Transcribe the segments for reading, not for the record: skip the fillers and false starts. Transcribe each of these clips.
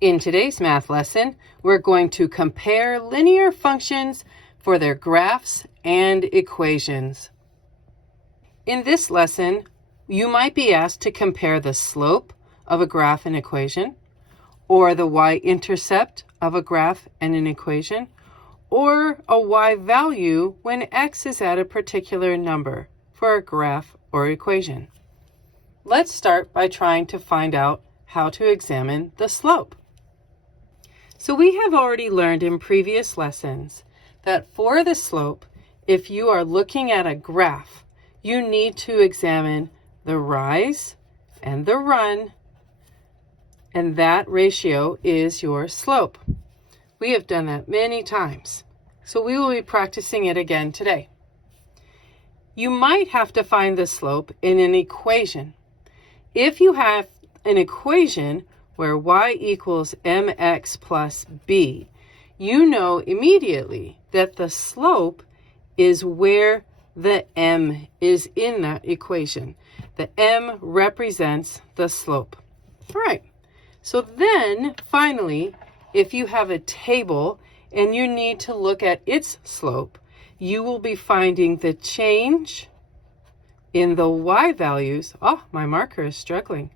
In today's math lesson, we're going to compare linear functions for their graphs and equations. In this lesson, you might be asked to compare the slope of a graph and equation, or the y-intercept of a graph and an equation, or a y-value when x is at a particular number for a graph or equation. Let's start by trying to find out how to examine the slope. So we have already learned in previous lessons that for the slope, if you are looking at a graph, you need to examine the rise and the run, and that ratio is your slope. We have done that many times, so we will be practicing it again today. You might have to find the slope in an equation. If you have an equation where y equals mx plus b, you know immediately that the slope is where the m is in that equation. The m represents the slope. All right, so then finally, if you have a table and you need to look at its slope, you will be finding the change in the y values. Oh, my marker is struggling.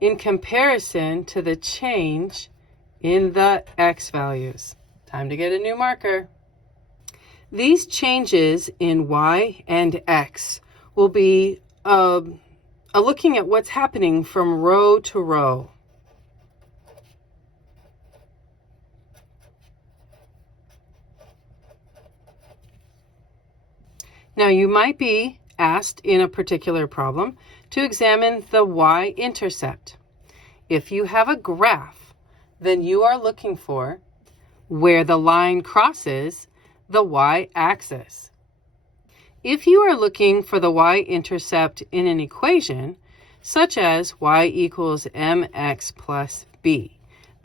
In comparison to the change in the x values. Time to get a new marker. These changes in y and x will be looking at what's happening from row to row. Now you might be asked in a particular problem to examine the y-intercept. If you have a graph, then you are looking for where the line crosses the y-axis. If you are looking for the y-intercept in an equation, such as y equals mx plus b,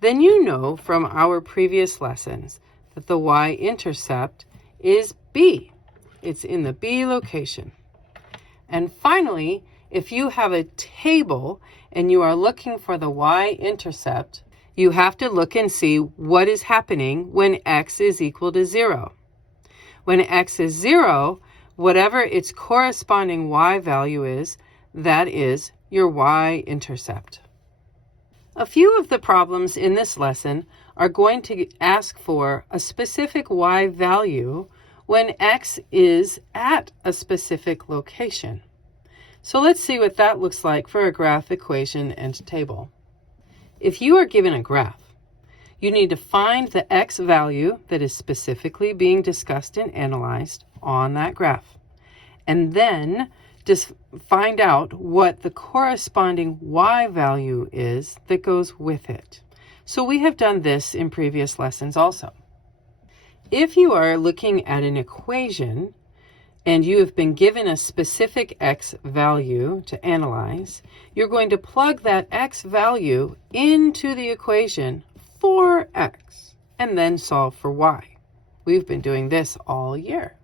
then you know from our previous lessons that the y-intercept is b. It's in the b location. And finally, if you have a table and you are looking for the y-intercept, you have to look and see what is happening when x is equal to 0. When x is 0, whatever its corresponding y value is, that is your y-intercept. A few of the problems in this lesson are going to ask for a specific y value when x is at a specific location. So let's see what that looks like for a graph, equation, and table. If you are given a graph, you need to find the x value that is specifically being discussed and analyzed on that graph, and then just find out what the corresponding y value is that goes with it. So we have done this in previous lessons also. If you are looking at an equation and you have been given a specific x value to analyze, you're going to plug that x value into the equation for x and then solve for y. We've been doing this all year.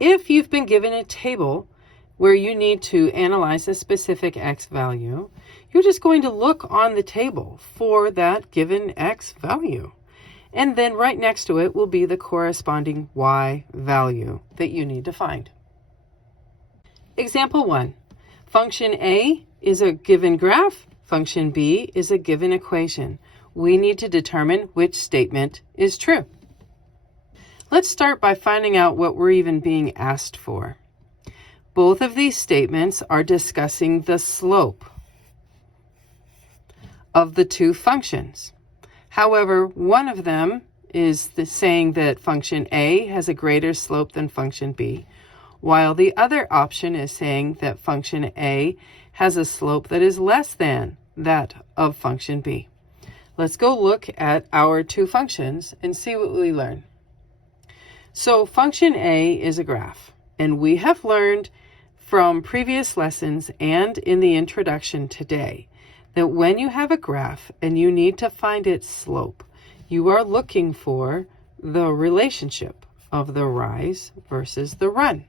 If you've been given a table where you need to analyze a specific x value, you're just going to look on the table for that given x value. And then right next to it will be the corresponding y value that you need to find. Example 1. Function A is a given graph. Function B is a given equation. We need to determine which statement is true. Let's start by finding out what we're even being asked for. Both of these statements are discussing the slope of the two functions. However, one of them is saying that function A has a greater slope than function B, while the other option is saying that function A has a slope that is less than that of function B. Let's go look at our two functions and see what we learn. So function A is a graph, and we have learned from previous lessons and in the introduction today that when you have a graph and you need to find its slope, you are looking for the relationship of the rise versus the run.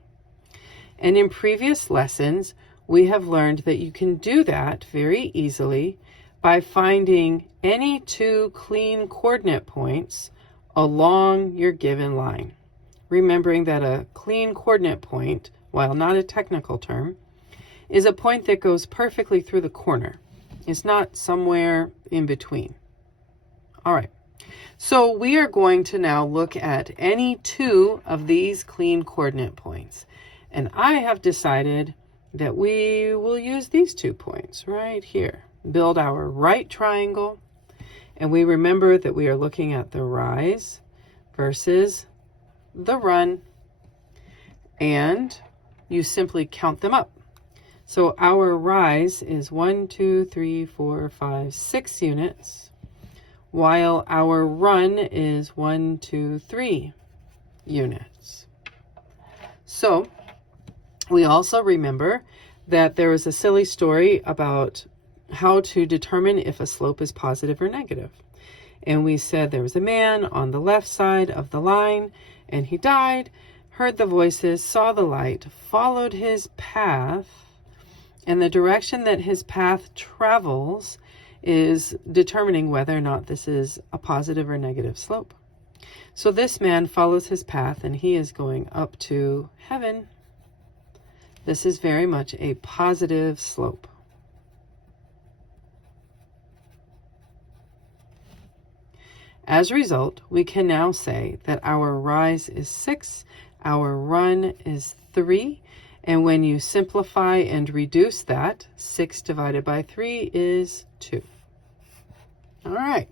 And in previous lessons, we have learned that you can do that very easily by finding any two clean coordinate points along your given line. Remembering that a clean coordinate point, while not a technical term, is a point that goes perfectly through the corner. It's not somewhere in between. All right. So we are going to now look at any two of these clean coordinate points. And I have decided that we will use these 2 points right here. Build our right triangle. And we remember that we are looking at the rise versus the run. And you simply count them up. So our rise is 1, 2, 3, 4, 5, 6 units, while our run is 1, 2, 3 units. So we also remember that there was a silly story about how to determine if a slope is positive or negative. And we said there was a man on the left side of the line, and he died, heard the voices, saw the light, followed his path, and the direction that his path travels is determining whether or not this is a positive or negative slope. So this man follows his path, and he is going up to heaven. This is very much a positive slope. As a result, we can now say that our rise is 6, our run is 3, and when you simplify and reduce that, 6 divided by 3 is 2. All right,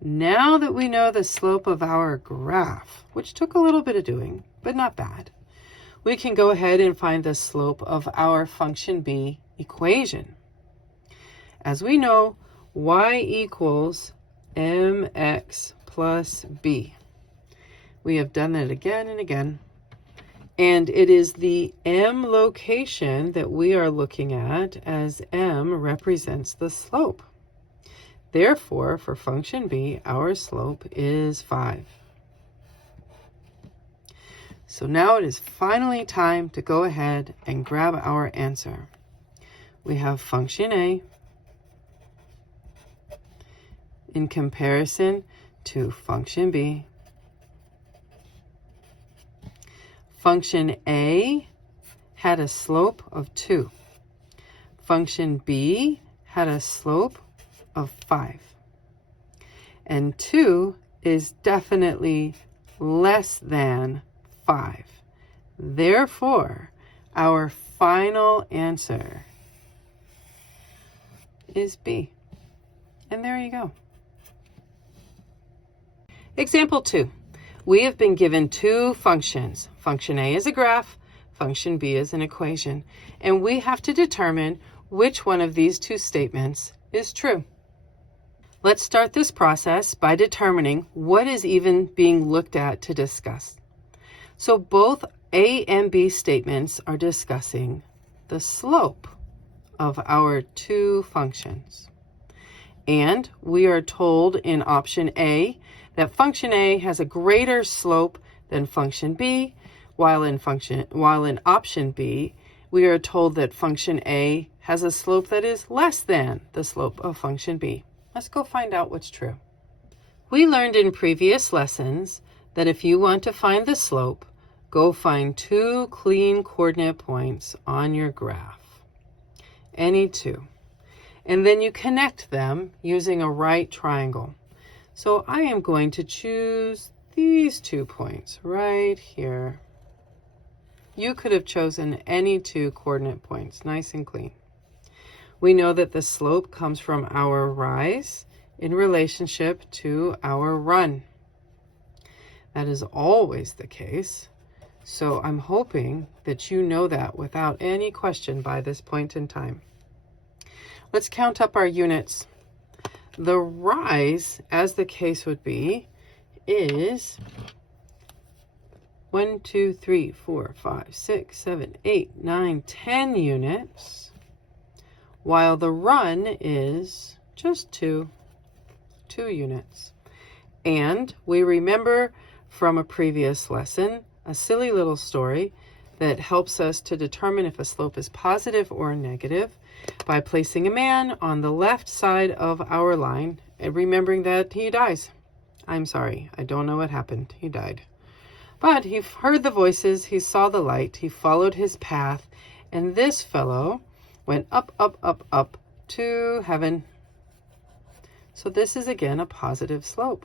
now that we know the slope of our graph, which took a little bit of doing, but not bad, we can go ahead and find the slope of our function b equation. As we know, y equals mx plus b. We have done that again and again. And it is the m location that we are looking at, as m represents the slope. Therefore, for function b, our slope is 5. So now it is finally time to go ahead and grab our answer. We have function a in comparison to function b. Function a had a slope of 2. Function b had a slope of 5. And 2 is definitely less than 5. Therefore, our final answer is b. And there you go. Example 2. We have been given 2 functions. Function a is a graph, function b is an equation, and we have to determine which one of these 2 statements is true. Let's start this process by determining what is even being looked at to discuss. So both a and b statements are discussing the slope of our 2 functions. And we are told in option A that function A has a greater slope than function B, while in option B, we are told that function A has a slope that is less than the slope of function B. Let's go find out what's true. We learned in previous lessons that if you want to find the slope, go find 2 clean coordinate points on your graph. Any 2. And then you connect them using a right triangle. So I am going to choose these 2 points right here. You could have chosen any 2 coordinate points, nice and clean. We know that the slope comes from our rise in relationship to our run. That is always the case. So I'm hoping that you know that without any question by this point in time. Let's count up our units. The rise, as the case would be, is 1, 2, 3, 4, 5, 6, 7, 8, 9, 10 units, while the run is just 2 units. And we remember from a previous lesson, a silly little story, that helps us to determine if a slope is positive or negative by placing a man on the left side of our line and remembering that he dies. I'm sorry, I don't know what happened. He died. But he heard the voices, he saw the light, he followed his path, and this fellow went up, up, up, up to heaven. So this is again a positive slope.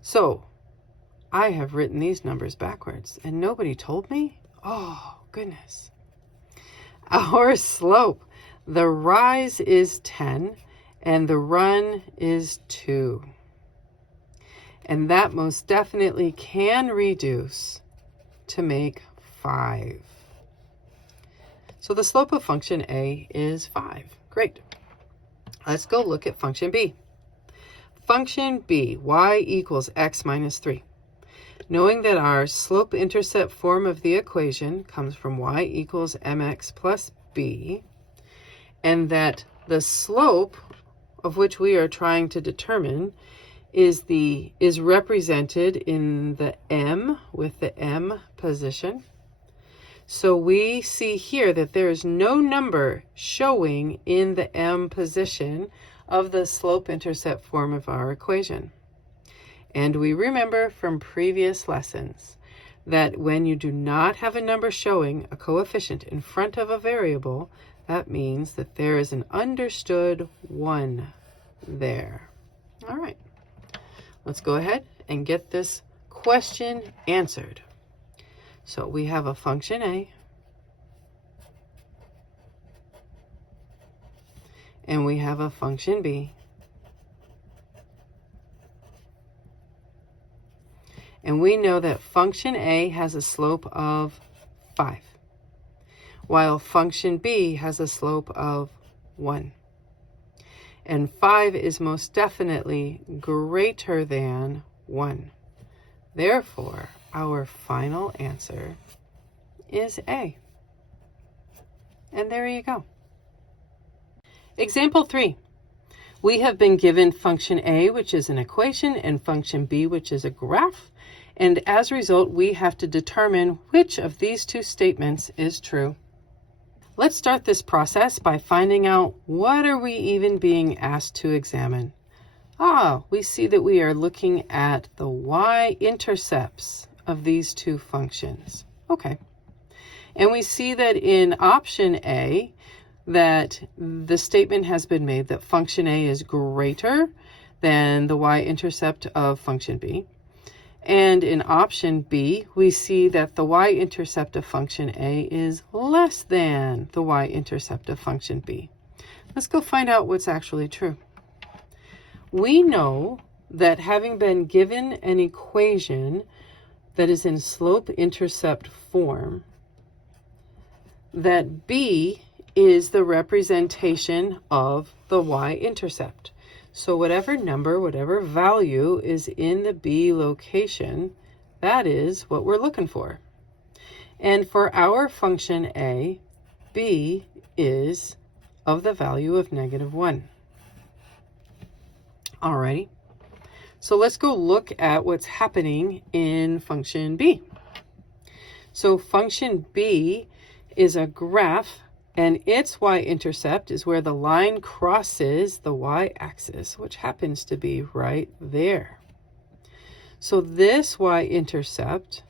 So I have written these numbers backwards and nobody told me? Oh, goodness. Our slope, the rise is 10 and the run is 2. And that most definitely can reduce to make 5. So the slope of function A is 5. Great. Let's go look at function B. Function B, y equals x minus 3. Knowing that our slope-intercept form of the equation comes from y equals mx plus b, and that the slope of which we are trying to determine is represented in the m with the m position. So we see here that there is no number showing in the m position of the slope-intercept form of our equation. And we remember from previous lessons that when you do not have a number showing a coefficient in front of a variable, that means that there is an understood 1 there. All right, let's go ahead and get this question answered. So we have a function A, and we have a function B, and we know that function A has a slope of 5, while function B has a slope of 1. And 5 is most definitely greater than 1. Therefore, our final answer is A. And there you go. Example 3. We have been given function A, which is an equation, and function B, which is a graph. And as a result, we have to determine which of these two statements is true. Let's start this process by finding out what are we even being asked to examine. We see that we are looking at the y-intercepts of these two functions. Okay. And we see that in option A, that the statement has been made that function A is greater than the y-intercept of function B. And in option B, we see that the y-intercept of function A is less than the y-intercept of function B. Let's go find out what's actually true. We know that having been given an equation that is in slope-intercept form, that B is the representation of the y-intercept. So whatever number, whatever value is in the B location, that is what we're looking for. And for our function A, B is of the value of -1. Alrighty, so let's go look at what's happening in function B. So function B is a graph, and its y-intercept is where the line crosses the y-axis, which happens to be right there. So this y-intercept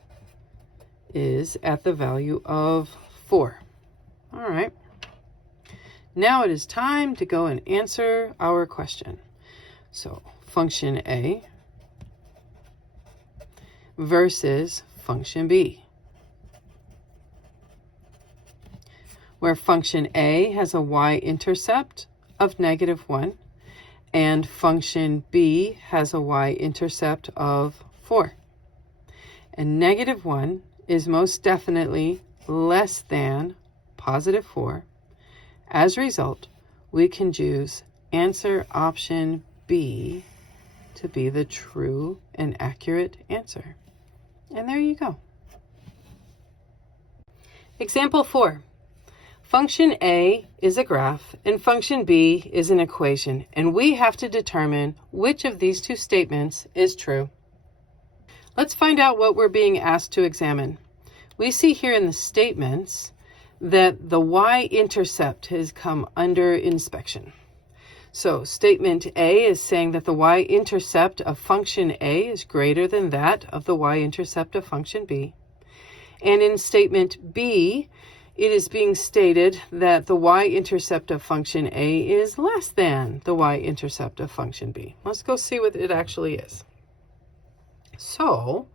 is at the value of 4. All right. Now it is time to go and answer our question. So function A versus function B, where function A has a y-intercept of -1 and function B has a y-intercept of 4. And -1 is most definitely less than +4. As a result, we can choose answer option B to be the true and accurate answer. And there you go. Example 4. Function A is a graph and function B is an equation, and we have to determine which of these two statements is true. Let's find out what we're being asked to examine. We see here in the statements that the y-intercept has come under inspection. So statement A is saying that the y-intercept of function A is greater than that of the y-intercept of function B. And in statement B, it is being stated that the y-intercept of function A is less than the y-intercept of function B. Let's go see what it actually is. So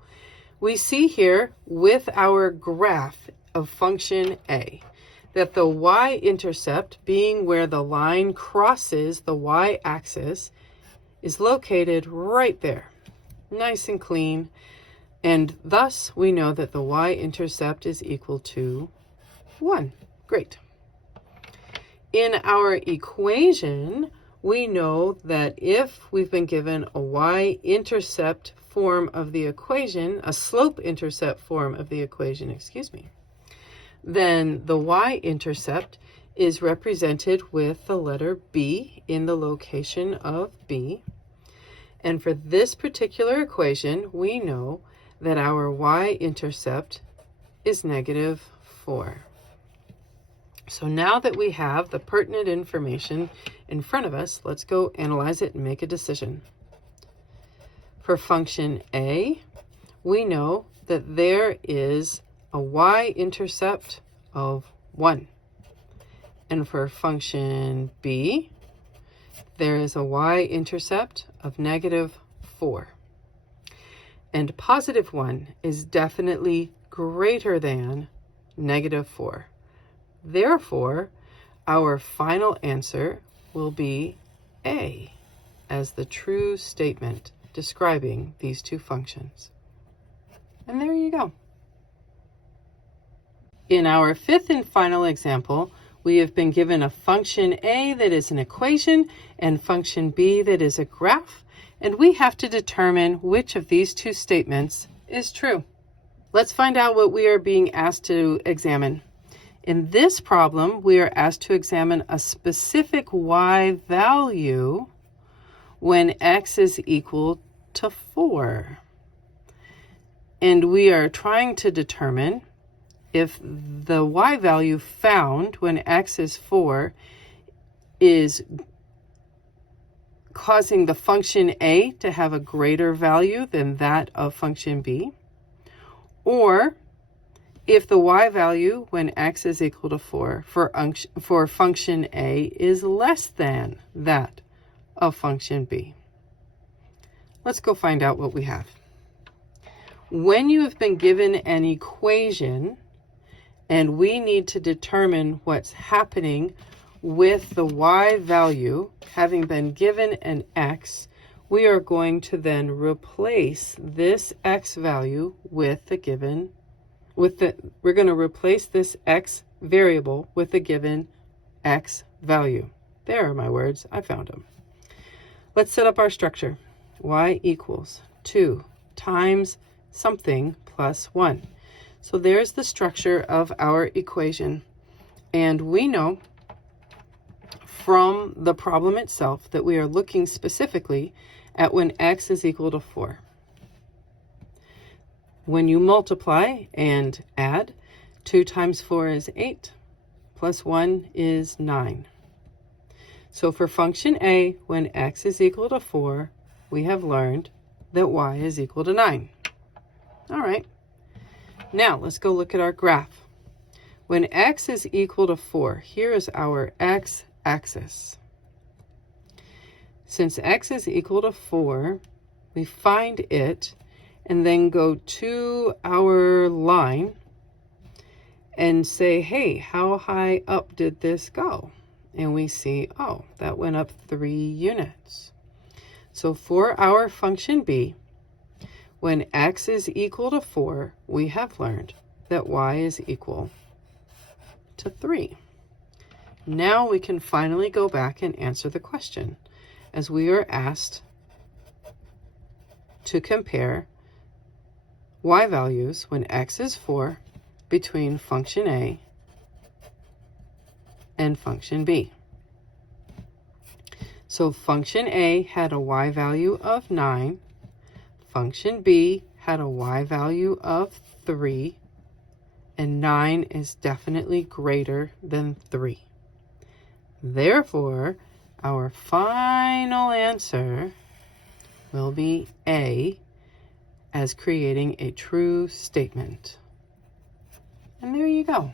we see here with our graph of function A that the y-intercept, being where the line crosses the y-axis, is located right there, nice and clean, and thus we know that the y-intercept is equal to 1. Great. In our equation, we know that if we've been given a y-intercept form of the equation, a slope-intercept form of the equation, then the y-intercept is represented with the letter B in the location of B. And for this particular equation, we know that our y-intercept is -4. So now that we have the pertinent information in front of us, let's go analyze it and make a decision. For function A, we know that there is a y-intercept of 1. And for function B, there is a y-intercept of -4. And +1 is definitely greater than -4. Therefore, our final answer will be A as the true statement describing these two functions. And there you go. In our fifth and final example, we have been given a function A that is an equation and function B that is a graph, and we have to determine which of these two statements is true. Let's find out what we are being asked to examine. In this problem, we are asked to examine a specific y value when x is equal to 4. And we are trying to determine if the y value found when x is 4 is causing the function A to have a greater value than that of function B, or if the y value when x is equal to 4 for function A is less than that of function B. Let's go find out what we have. When you have been given an equation and we need to determine what's happening with the y value having been given an x, we are going to then replace this x value with the given, we're going to replace this x variable with the given x value. There are my words, I found them. Let's set up our structure. Y equals 2 times something plus 1. So there's the structure of our equation. And we know from the problem itself that we are looking specifically at when x is equal to 4. When you multiply and add, 2 times 4 is 8, plus 1 is 9. So for function A, when x is equal to 4, we have learned that y is equal to 9. All right. Now let's go look at our graph. When x is equal to 4, here is our x-axis. Since x is equal to 4, we find it and then go to our line and say, hey, how high up did this go? And we see, oh, that went up 3 units. So for our function B, when x is equal to 4, we have learned that y is equal to 3. Now we can finally go back and answer the question, as we are asked to compare y values when x is 4 between function A and function B. So function A had a y value of 9. Function B had a y value of 3, and 9 is definitely greater than 3. Therefore, our final answer will be A, as creating a true statement. And there you go.